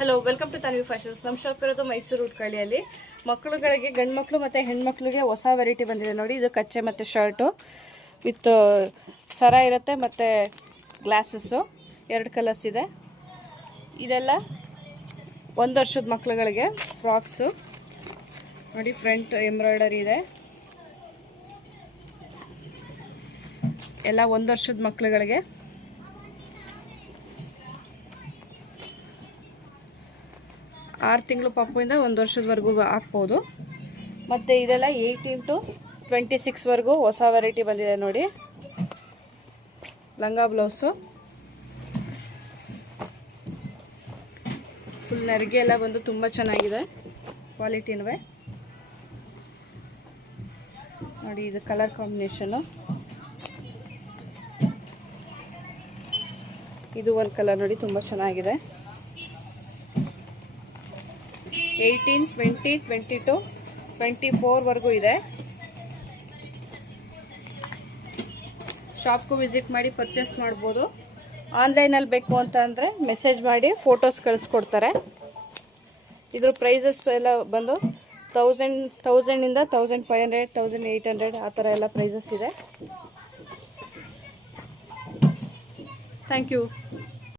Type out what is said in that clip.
Hello, welcome to Tanvi fashions. ನಮ್ಮ shop ಇರೋದು ಮೈಸೂರು ಉಟ್ಕಳ್ಳಿಯಲ್ಲಿ. ಮಕ್ಕಳುಗಳಿಗೆ, ಗಂಡು ಮಕ್ಕಳು ಮತ್ತು ಹೆಣ್ಮಕ್ಳಿಗೆ ಹೊಸ ವೆರೈಟಿ ಬಂದಿದೆ ನೋಡಿ. ಇದು ಕಚ್ಚೆ ಮತ್ತು ಶರ್ಟು ವಿತ್ ಸರ ಇರುತ್ತೆ ಮತ್ತು ಗ್ಲಾಸಸ್ಸು, 2 ಕಲರ್ಸ್ ಇದೆ. ಇದೆಲ್ಲ 1 ವರ್ಷದ ಮಕ್ಕಳುಗಳಿಗೆ ಫ್ರಾಕ್ಸು ನೋಡಿ. ಫ್ರಂಟ್ ಎಂಬ್ರಾಯ್ಡರಿ ಇದೆ. ಎಲ್ಲ 1 ವರ್ಷದ ಮಕ್ಕಳುಗಳಿಗೆ. 6 ತಿಂಗಳು ಪಾಪುಯಿಂದ 1 ವರ್ಷದವರೆಗೂ ಹಾಕ್ಬೋದು. ಮತ್ತು ಇದೆಲ್ಲ 18 to 26ವರೆಗೂ ಹೊಸ ವೆರೈಟಿ ಬಂದಿದೆ ನೋಡಿ. ಲಂಗ ಬ್ಲೌಸು ಫುಲ್ ನೆರಿಗೆ ಎಲ್ಲ ಬಂದು ತುಂಬ ಚೆನ್ನಾಗಿದೆ, ಕ್ವಾಲಿಟಿನೂ ನೋಡಿ. ಇದು ಕಲರ್ ಕಾಂಬಿನೇಷನು. ಇದು ಒಂದು ಕಲರ್ ನೋಡಿ, ತುಂಬ ಚೆನ್ನಾಗಿದೆ. 18, 20, 22, 24ವರೆಗೂ ಇದೆ. ಶಾಪ್ಗೂ ವಿಸಿಟ್ ಮಾಡಿ ಪರ್ಚೇಸ್ ಮಾಡ್ಬೋದು. ಆನ್ಲೈನಲ್ಲಿ ಬೇಕು ಅಂತ ಅಂದರೆ ಮೆಸೇಜ್ ಮಾಡಿ ಫೋಟೋಸ್ ಕಳಿಸ್ಕೊಡ್ತಾರೆ. ಇದ್ರ ಪ್ರೈಸಸ್ ಎಲ್ಲ ಬಂದು 1000ಇಂದ 1500, 1800 ಆ ಥರ ಎಲ್ಲ ಪ್ರೈಸಸ್ ಇದೆ. Thank you.